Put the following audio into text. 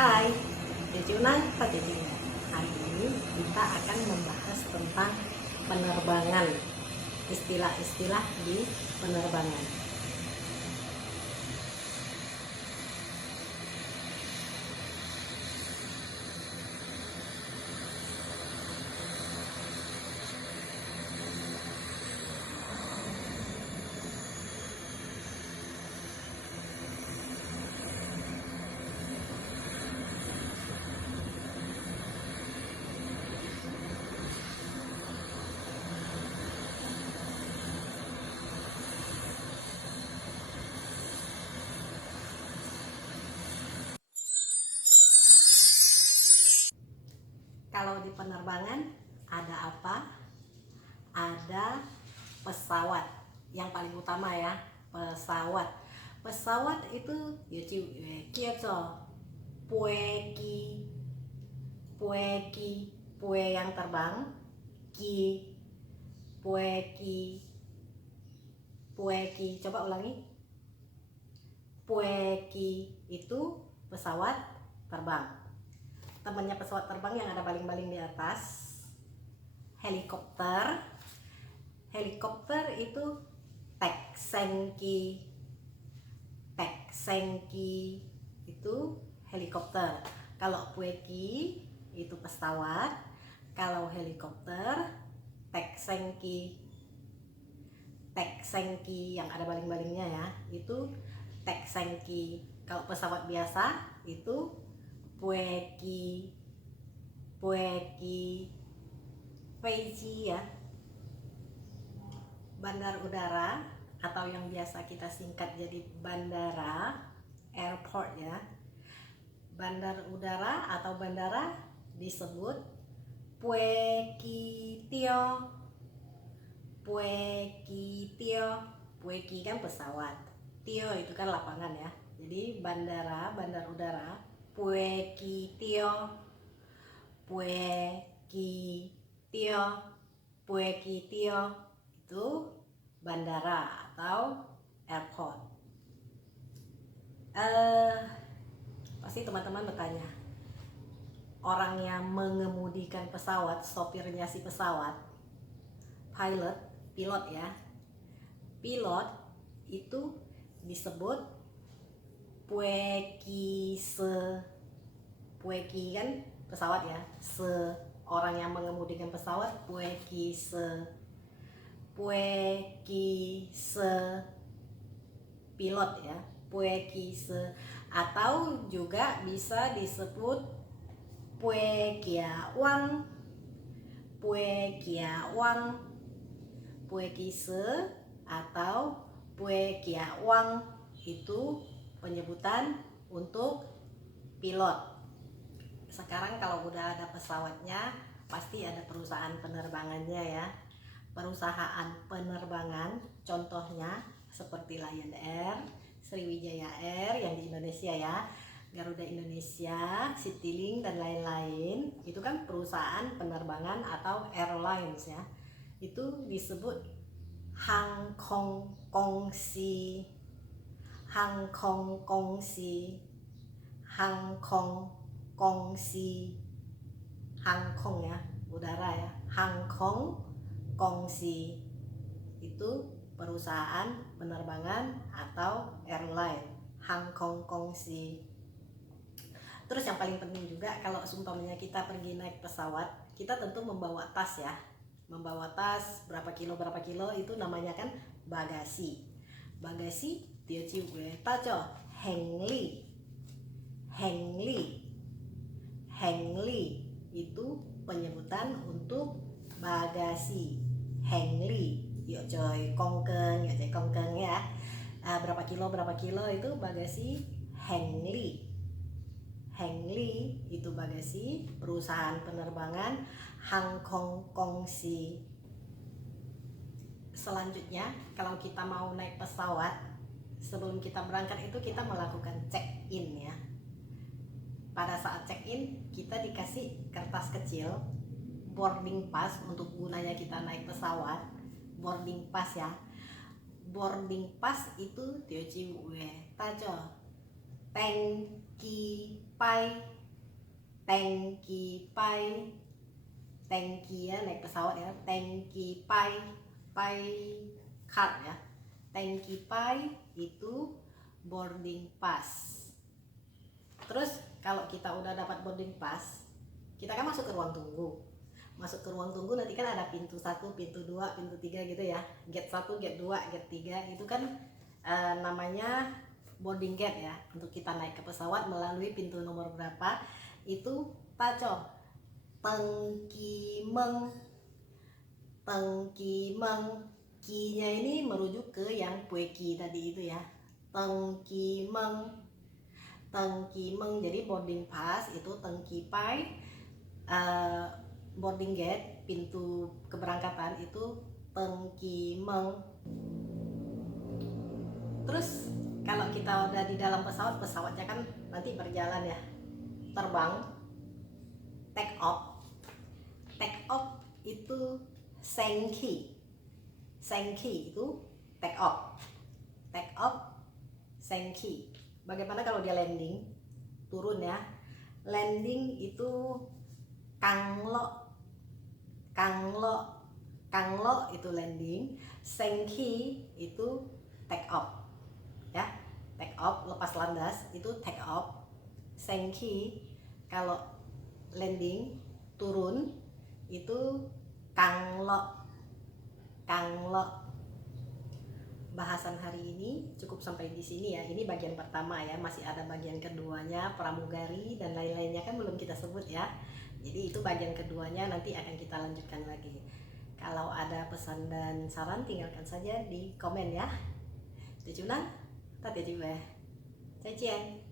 Hai, Jejunang Pajejinya. Hari ini kita akan membahas tentang penerbangan, istilah-istilah di penerbangan. Kalau di penerbangan ada apa? Ada pesawat yang paling utama ya, pesawat. Pesawat itu kia pueki, pueki, pue yang terbang, ki, pueki, pueki. Coba ulangi. Pueki itu pesawat terbang. Temannya pesawat terbang yang ada baling-baling di atas, helikopter. Helikopter itu teksenki. Teksenki itu helikopter. Kalau pueki itu pesawat, kalau helikopter teksenki. Teksenki yang ada baling-balingnya ya, itu teksenki. Kalau pesawat biasa itu pueki, pueki, feiji ya. Bandar udara atau yang biasa kita singkat jadi bandara, airport ya. Bandar udara atau bandara disebut puekitio. Puekitio, pueki kan pesawat, tio itu kan lapangan ya. Jadi bandara, bandar udara, puekitio, puekitio, puekitio itu bandara atau airport. Pasti teman-teman bertanya, orang yang mengemudikan pesawat, sopirnya si pesawat, pilot ya, pilot itu disebut puekise. Pueki kan pesawat ya, orang yang mengemudikan pesawat puekise. Puekise pilot ya, puekise, atau juga bisa disebut puekiawang. Puekiawang, puekise atau puekiawang itu penyebutan untuk pilot. Sekarang kalau udah ada pesawatnya, pasti ada perusahaan penerbangannya ya. Perusahaan penerbangan contohnya seperti Lion Air, Sriwijaya Air yang di Indonesia ya, Garuda Indonesia, Citylink dan lain-lain. Itu kan perusahaan penerbangan atau airlines ya. Itu disebut Hangkong Kongsi. Hangkong Kongsi. Hangkong Kongsi. Hangkong ya, udara ya. Hangkong Kongsi itu perusahaan penerbangan atau airline. Hangkong Kongsi. Terus yang paling penting juga, kalau seumpamanya kita pergi naik pesawat, kita tentu membawa tas ya. Membawa tas berapa kilo itu namanya kan bagasi. Bagasi dia gue taco hengli. Hengli. Hengli itu penyebutan untuk bagasi. Hengli. Yuk coy kongkeng, yuk coy kongkeng ya. Berapa kilo itu bagasi hengli. Hengli itu bagasi perusahaan penerbangan Hangkong Kongsi. Selanjutnya, kalau kita mau naik pesawat, sebelum kita berangkat itu kita melakukan check-in ya. Pada saat check-in, kita dikasih kertas kecil, boarding pass untuk gunanya kita naik pesawat. Boarding pass ya. Boarding pass itu tioci gue taco tengki pai, tangki pai, tangki ya naik pesawat ya, tangki pai, pai card ya, tangki pai itu boarding pass. Terus kalau kita udah dapat boarding pass, kita kan masuk ke ruang tunggu. Masuk ke ruang tunggu nanti kan ada pintu 1, pintu 2, pintu 3 gitu ya. Gate 1, gate 2, gate 3 itu kan namanya boarding gate ya. Untuk kita naik ke pesawat melalui pintu nomor berapa itu taco. Tengkimeng. Tengkimeng. Ki-nya ini merujuk ke yang pueki tadi itu ya. Tengkimeng. Tengkimeng, jadi boarding pass itu tengkipai, boarding gate pintu keberangkatan itu tengkimeng. Terus kalau kita udah di dalam pesawat, pesawatnya kan nanti berjalan ya, terbang, take off. Take off itu sengki. Sengki itu take off. Take off sengki. Bagaimana kalau dia landing? Turun ya. Landing itu kanglo. Kanglo. Kanglo itu landing. Sengki itu take off. Ya, take off lepas landas itu take off. Sengki kalau landing turun itu kanglo. Kanglo. Bahasan hari ini cukup sampai di sini ya. Ini bagian pertama ya, masih ada bagian keduanya, pramugari dan lain-lainnya kan belum kita sebut ya. Jadi itu bagian keduanya, nanti akan kita lanjutkan lagi. Kalau ada pesan dan saran tinggalkan saja di komen ya. 再见。